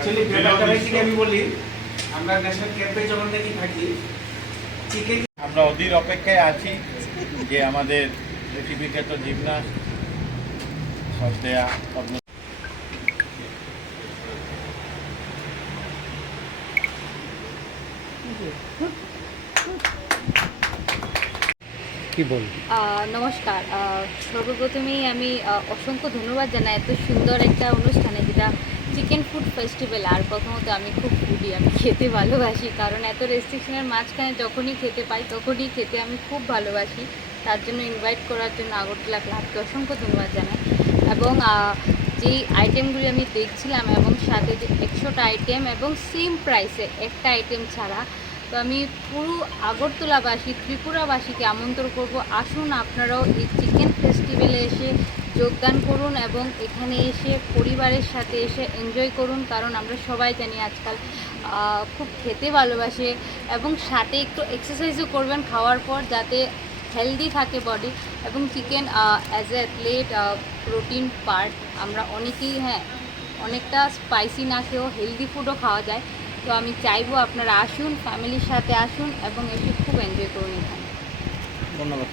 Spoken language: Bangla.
অ্যাকচুয়ালি ব্যাপারটা কি আমি বলি, আমরা ন্যাশনাল ক্যাম্পে যখন দেখি থাকি চিকেন, আমরা অধীর অপেক্ষায় আছি যে আমাদের পৃথিবীখ্যাত জিমনাস্ট শ্রদ্ধেয়া পদ্ম কি বল। নমস্কার। সর্বপ্রথমেই আমি অসংখ্য ধন্যবাদ জানাই এত সুন্দর একটা অনুষ্ঠানে, যেটা চিকেন ফুড ফেস্টিভ্যাল। আর প্রথমত আমি খুব ফুডি, আমি খেতে ভালোবাসি, কারণ এত রেস্ট্রিকশনের মাঝখানে যখনই খেতে পাই তখনই খেতে আমি খুব ভালোবাসি। তার জন্য ইনভাইট করার জন্য আগরতলা ক্লাবকে অসংখ্য ধন্যবাদ জানাই। এবং যেই আইটেমগুলি আমি দেখছিলাম, এবং সাথে যে 100টা আইটেম এবং সেম প্রাইসে একটা আইটেম ছাড়া, তো আমি পুরো আগরতলাবাসী, ত্রিপুরাবাসীকে আমন্ত্রণ করব, আসুন আপনারাও এই চিকেন ফেস্টিভ্যালে এসে যোগদান করুন এবং এখানে এসে পরিবারের সাথে এসে এনজয় করুন। কারণ আমরা সবাই জানি আজকাল খুব খেতে ভালোবাসে, এবং সাথে একটু এক্সারসাইজও করবেন খাওয়ার পর, যাতে হেলদি থাকে বডি। এবং chicken as a athlete protein part, আমরা অনেকেই অনেকটা স্পাইসি না খেয়েও হেলদি ফুডও খাওয়া যায়। তো আমি চাইবো আপনারা আসুন, ফ্যামিলির সাথে আসুন এবং এসে খুব এনজয় করুন এখানে। ধন্যবাদ।